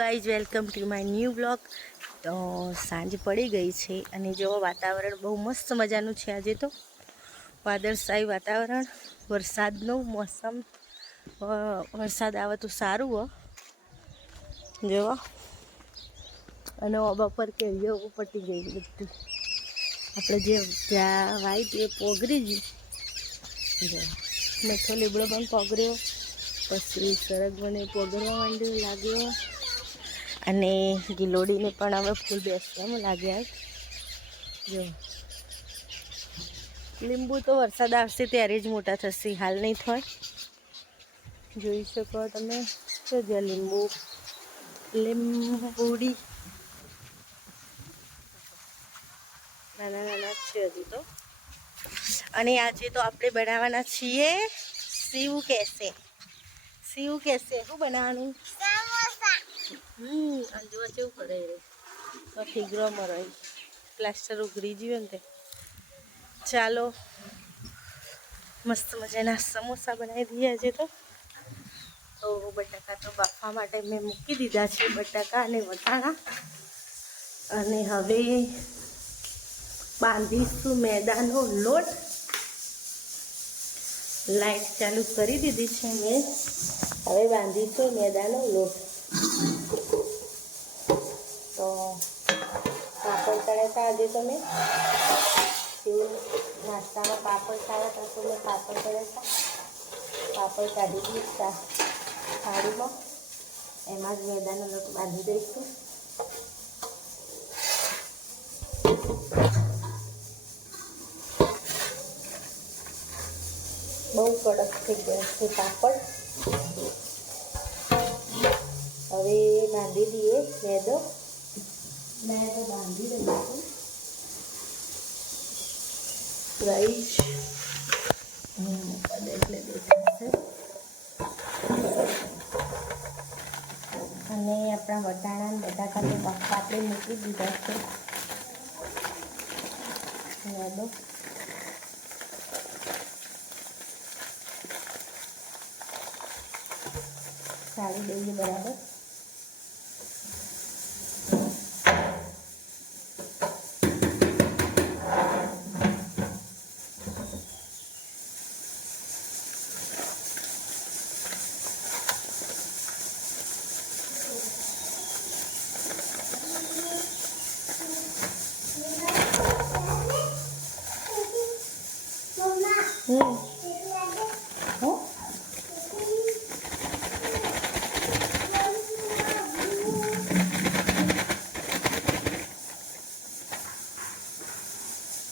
Guys, welcome to my new blog. તો સાંજ પડી ગઈ છે અને જો વાતાવરણ બહુ મસ્ત મજાનું છે. આજે તો વાદળછાયું વાતાવરણ, વરસાદનું મોસમ. વરસાદ આવે તો સારું હો. જોવો અને ઓબા પર કેરીઓ પટી ગઈ બધી. આપણે જે ત્યાં વાઈટ એ પોગરી ગયું. જો મીઠો લીમડો પણ પોગર્યો, પછી સરગવને પોગરવા માંડ્યો લાગ્યો, અને ગિલોડીને પણ હવે ફૂલ બેસવામાં લાગ્યા. જો લીંબુ તો વરસાદ આવશે ત્યારે જ મોટા થશે, હાલ નહીં થાય. જોઈ શકો તમે છે જ્યાં લીંબુડી નાના નાના છે હજી તો. અને આજે તો આપણે બનાવવાના છીએ શિવ કેસે શું બનાવવાનું? અંજવા કેવું કરે રે તો ઠીકરો મરો પ્લાસ્ટર ઉઘરી ગયું ને તે. ચાલો મસ્ત મજાના સમોસા બનાવી દઈએ આજે તો. બટાકા તો બાફવા માટે મેં મૂકી દીધા છે, બટાકા અને વટાણા. અને હવે બાંધીશું મેદાનો લોટ. લાઈટ ચાલુ કરી દીધી છે મેં. હવે બાંધીશું મેદાનો લોટ. તો પાપડ તળ્યા આજે તમે નાસ્તામાં પાપડ ખાયા હતા, તો મેં પાપડ તળ્યા. પાપડ કાઢી દીધા થાળીમાં, એમાં જ મેદાનો લોટ બાંધી દઈશું. બહુ કડક થઈ ગયા છે પાપડ. હવે બાંધી દઈએ મેદો બાંધી દઈશું. રાઈસ એટલે દેખાશે. અને આપણા વટાણા બટાકા તો બાફવા આપણે મૂકી દીધા છે. મેદો સારી દઈએ બરાબર.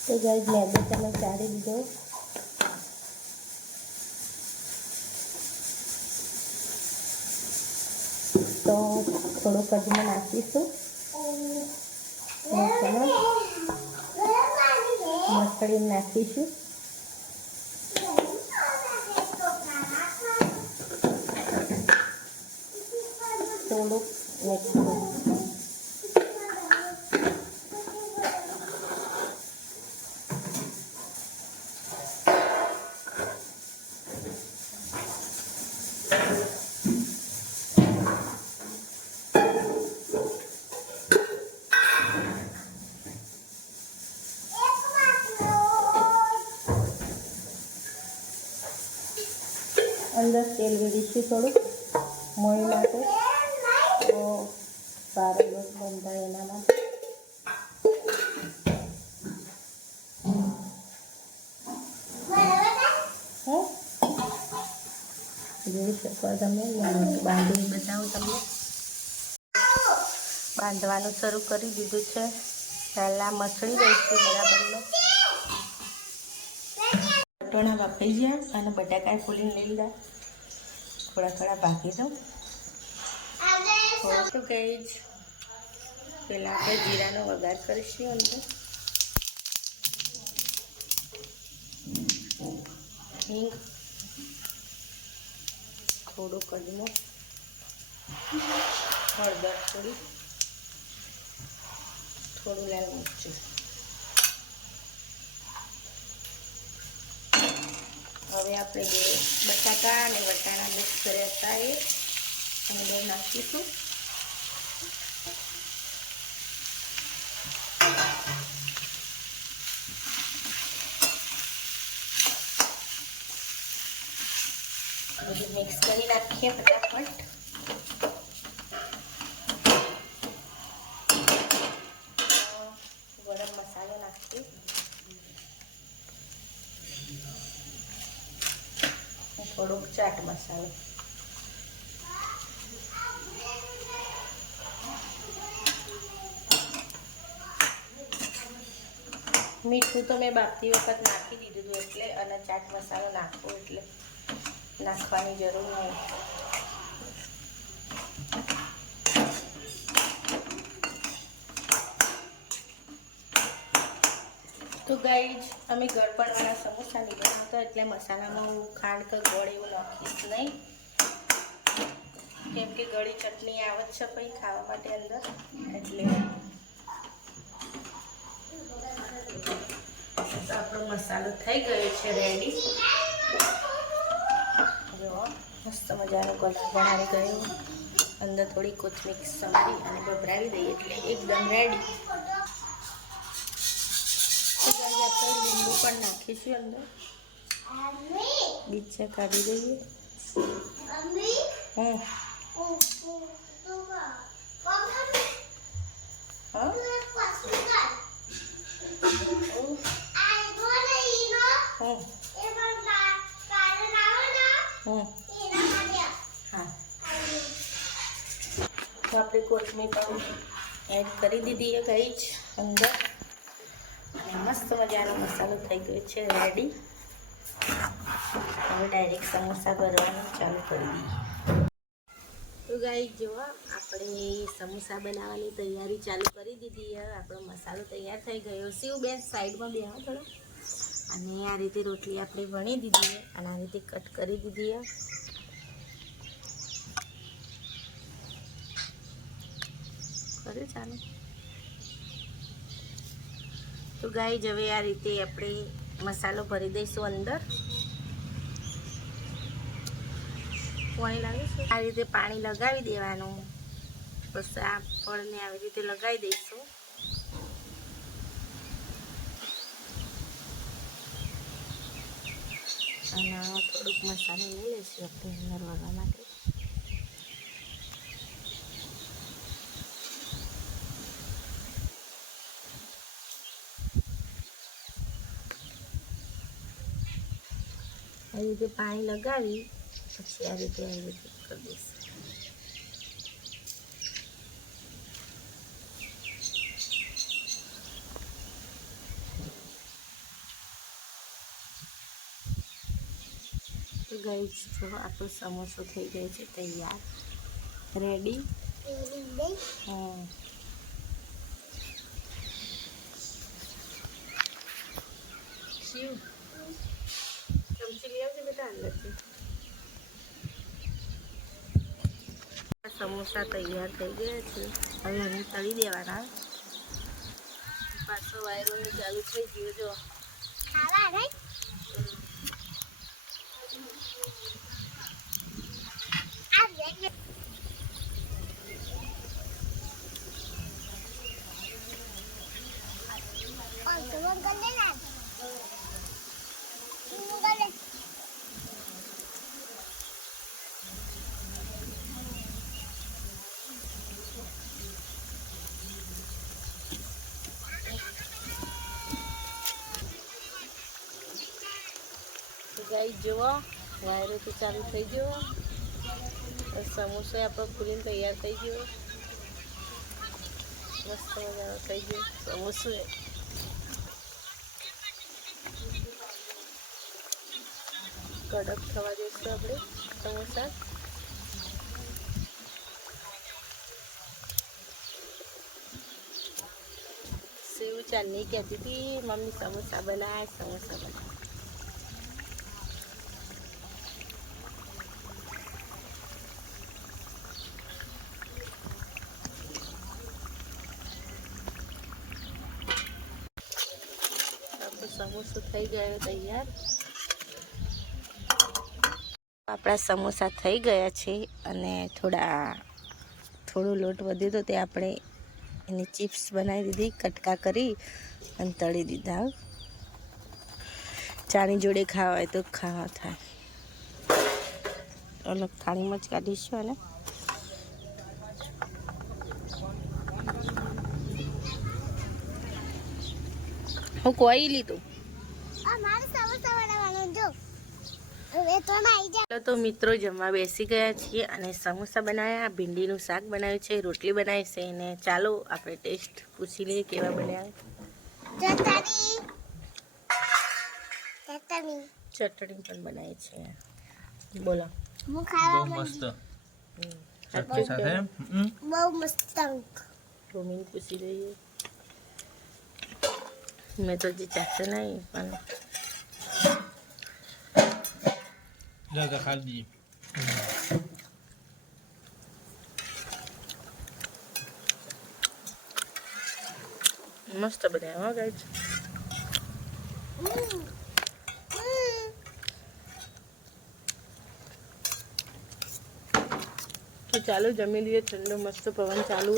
તો ગાઈસ મેદો તમે ચાળી દીધો. તો થોડો કદમાં નાખીશું. મસળી નાખીશું. થોડુંક નાખીશું. અંદર તેલ વેડીશું થોડુંક મોઈ માટે, તો સારો લોટ બંધાય એના માટે. જોઈ શકો તમે, બાંધીને બતાવું તમને. બાંધવાનું શરૂ કરી દીધું છે. પહેલાં મસળી દઈશું બરાબરનો. વટાણા બાફાઈ ગયા અને બટાકા ફૂલીને લઈ લીધા. થોડા બાકી દઉં. થોડું કહી જ પહેલાં આપણે જીરાનો વઘાર કરીશું. અંદર હિંગ, થોડું કદમો, હળદર થોડી, થોડું લાલ મરચું. હવે આપણે બે બટાકા અને વટાણા મિક્સ કર્યા હતા એ અંદર નાખીશું. બધું મિક્સ કરી નાખીએ ફટાફટ. ગરમ મસાલો નાખીએ, થોડોક ચાટ મસાલો, મીઠું તો મેં બાફતી વખત નાખી દીધું હતું એટલે, અને ચાટ મસાલો નાખવો એટલે નાખવાની જરૂર નહીં. તો ગાઈઝ અમે ગળપણવાળા સમોસા નહીં બનાવતા એટલે મસાલામાં હું ખાંડ કે ગોળ એવું નાખીશ નહીં, કેમ કે ગળી ચટણી આવે જ છે પછી ખાવા માટે અંદર, એટલે આપણો મસાલો થઈ ગયો છે રેડી. જો મસ્ત મજાનો કલર બનાવી ગયો, અંદર થોડી કોથમીર સમારી અને ભભરાવી દઈએ એટલે એકદમ રેડી. આપણે લીંબુ પણ નાખીશું અંદર, બીજ કાઢી દઈએ. તો આપણે કોથમીર પણ એડ કરી દીધી છે ગઈ જ અંદર, અને મસ્ત મજાનો મસાલો થઈ ગયો છે રેડી. હવે ડાયરેક્ટ સમોસા ભરવાનું ચાલુ કરી દઈએ. તો ગાઈસ જો આપણે સમોસા બનાવવાની તૈયારી ચાલુ કરી દીધી છે. આપણો મસાલો તૈયાર થઈ ગયો. શિવબેન સાઈડમાં બેહો થોડો. અને આ રીતે રોટલી આપણે વણી દીધી છે અને આ રીતે કટ કરી દીધી છે. કરે ચાલો. તો ગાઈસ હવે આ રીતે આપણે મસાલો ભરી દઈશું અંદર. પાણી લાગે છે, આ રીતે પાણી લગાવી દેવાનું. બસ આ ફળને આવી રીતે લગાવી દઈશું. અને થોડુંક મસાલો લઈ લઈશું આપણે અંદર વળવા માટે. આ રીતે પાણી લગાવી પછી આ રીતે કરી દઈશું. તો ગાઈસ જો આપણો સમોસો થઈ ગયો છે તૈયાર, રેડી. શિવ ચમચી લઈ આવજે બેટા અંદરથી. સમોસા તૈયાર થઈ ગયા છે. હવે અમે તળી દેવાના. પાછો વાયરો ચાલુ થઈ ગયો જો ખાવા નહીં. ગાઈસ જુઓ વાયરો તો ચાલુ થઈ ગયો. સમોસો આપણો ફૂલીને તૈયાર થઈ ગયો. મસ્ત મજાનો થઈ ગયો સમોસો. કડક થવા દઈશું આપણે સમોસા. શિવ ચાલની કહેતી હતી મમ્મી સમોસા બનાય, સમોસા બનાય. સમોસો થઈ ગયો તૈયાર. આપણા સમોસા થઈ ગયા છે અને થોડો લોટ વધ્યો તો તે આપણે એની ચિપ્સ બનાવી દીધી, કટકા કરી અને તળી દીધા. ચાની જોડે ખાવા હોય તો ખાવા થાય. અલગ થાળીમાં જ કાઢીશું અને હું કોઈ લીધું તો મિત્રો જમવા બેસી ગયા છીએ અને સમોસા બનાવ્યા, ભીંડીનું શાક બનાવ્યું છે, રોટલી બનાવી છે અને ચાલો આપણે ટેસ્ટ પૂછી લઈએ કેવા બન્યા. ચટણી પણ બનાવી છે. બોલો. બહુ મસ્ત. બહુ મસ્ત. રોમીન પૂછી લઈએ. મેં તો હજી ચાખતો નહીં પણ ખાલી મસ્ત બનાવ્યા હો ગાઈસ. તો ચાલો જમી લઈએ. ઠંડો મસ્ત પવન ચાલુ.